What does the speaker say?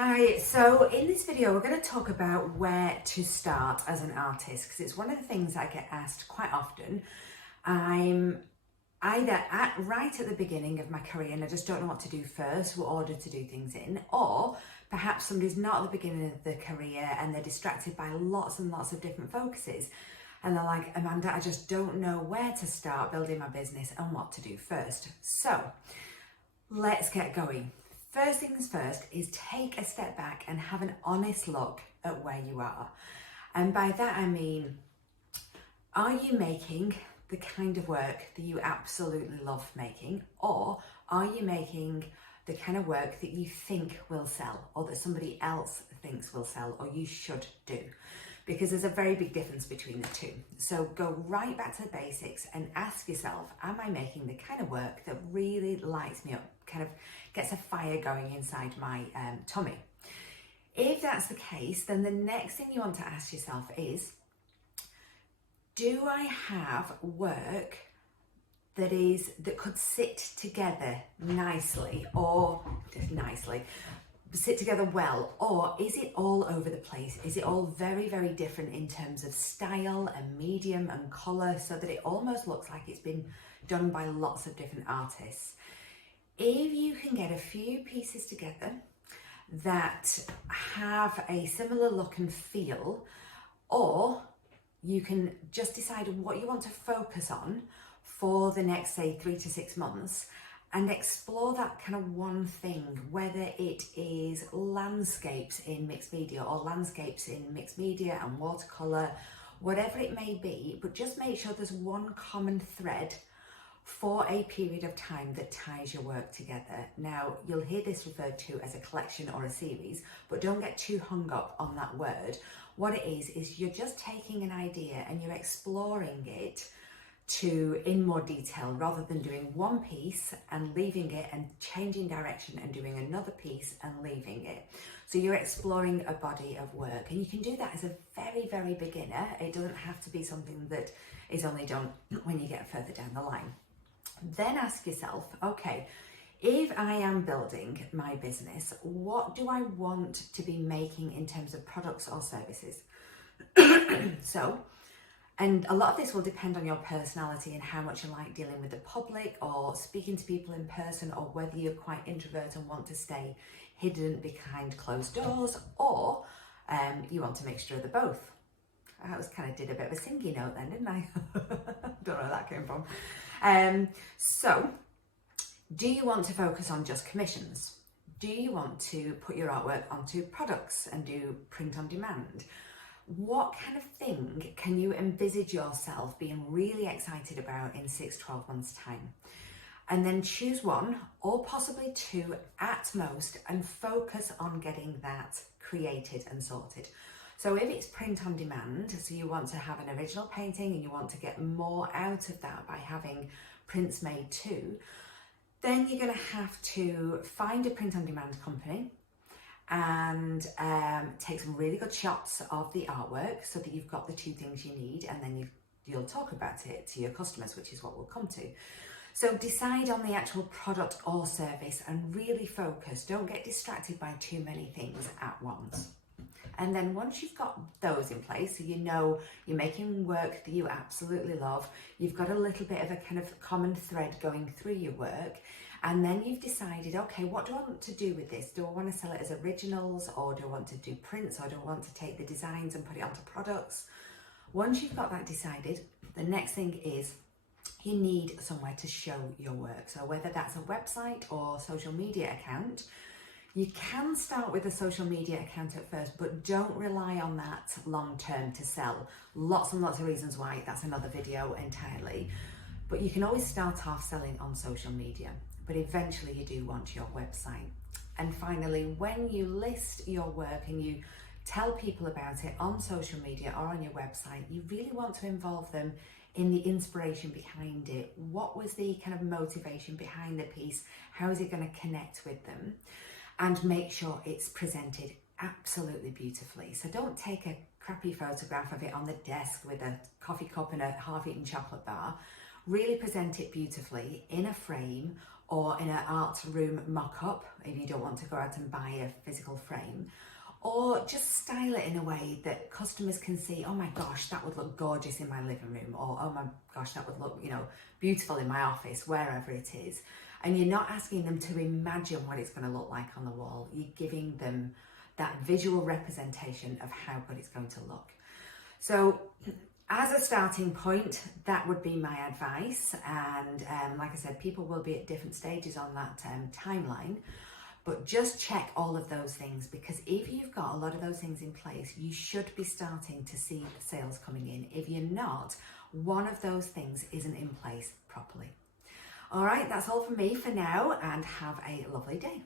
Hi, so in this video we're going to talk about where to start as an artist because it's one of the things I get asked quite often. I'm either right at the beginning of my career and I just don't know what to do first, what order to do things in, or perhaps somebody's not at the beginning of the career and they're distracted by lots and lots of different focuses and they're like, Amanda, I just don't know where to start building my business and what to do first. So let's get going. First things first is take a step back and have an honest look at where you are. And by that I mean, are you making the kind of work that you absolutely love making, or are you making the kind of work that you think will sell or that somebody else thinks will sell or you should do? Because there's a very big difference between the two. So go right back to the basics and ask yourself, am I making the kind of work that really lights me up, kind of gets a fire going inside my tummy? If that's the case, then the next thing you want to ask yourself is, do I have work that could sit together nicely, or just nicely, sit together well, or is it all over the place? Is it all very, very different in terms of style and medium and colour, so that it almost looks like it's been done by lots of different artists? If you can get a few pieces together that have a similar look and feel, or you can just decide what you want to focus on for the next, say, 3 to 6 months, and explore that kind of one thing, whether it is landscapes in mixed media or landscapes in mixed media and watercolour, whatever it may be, but just make sure there's one common thread for a period of time that ties your work together. Now, you'll hear this referred to as a collection or a series, but don't get too hung up on that word. What it is you're just taking an idea and you're exploring it in more detail, rather than doing one piece and leaving it and changing direction and doing another piece and leaving it. So you're exploring a body of work, and you can do that as a very, very beginner. It doesn't have to be something that is only done when you get further down the line. Then ask yourself, okay, if I am building my business, what do I want to be making in terms of products or services? And a lot of this will depend on your personality and how much you like dealing with the public or speaking to people in person, or whether you're quite introvert and want to stay hidden behind closed doors, or you want a mixture of the both. I was kind of did a bit of a singy note then, didn't I? Don't know where that came from. So, do you want to focus on just commissions? Do you want to put your artwork onto products and do print on demand? What kind of thing can you envisage yourself being really excited about in 6-12 months time? And then choose one, or possibly two at most, and focus on getting that created and sorted. So if it's print on demand, so you want to have an original painting and you want to get more out of that by having prints made too, then you're going to have to find a print on demand company and take some really good shots of the artwork so that you've got the two things you need, and then you'll talk about it to your customers, which is what we'll come to. So decide on the actual product or service and really focus. Don't get distracted by too many things at once. And then once you've got those in place, so you know you're making work that you absolutely love, you've got a little bit of a kind of common thread going through your work, and then you've decided, okay, what do I want to do with this? Do I want to sell it as originals, or do I want to do prints, or do I want to take the designs and put it onto products? Once you've got that decided, the next thing is you need somewhere to show your work. So whether that's a website or social media account, you can start with a social media account at first, but don't rely on that long term to sell. Lots and lots of reasons why. That's another video entirely. But you can always start off selling on social media, but eventually you do want your website. And finally, when you list your work and you tell people about it on social media or on your website, you really want to involve them in the inspiration behind it. What was the kind of motivation behind the piece? How is it going to connect with them? And make sure it's presented absolutely beautifully. So don't take a crappy photograph of it on the desk with a coffee cup and a half-eaten chocolate bar. Really present it beautifully in a frame or in an art room mock-up if you don't want to go out and buy a physical frame, or just style it in a way that customers can see, oh my gosh, that would look gorgeous in my living room, or oh my gosh, that would look, beautiful in my office, wherever it is. And you're not asking them to imagine what it's going to look like on the wall. You're giving them that visual representation of how good it's going to look. So as a starting point, that would be my advice. And like I said, people will be at different stages on that timeline. But just check all of those things, because if you've got a lot of those things in place, you should be starting to see sales coming in. If you're not, one of those things isn't in place properly. All right, that's all from me for now, and have a lovely day.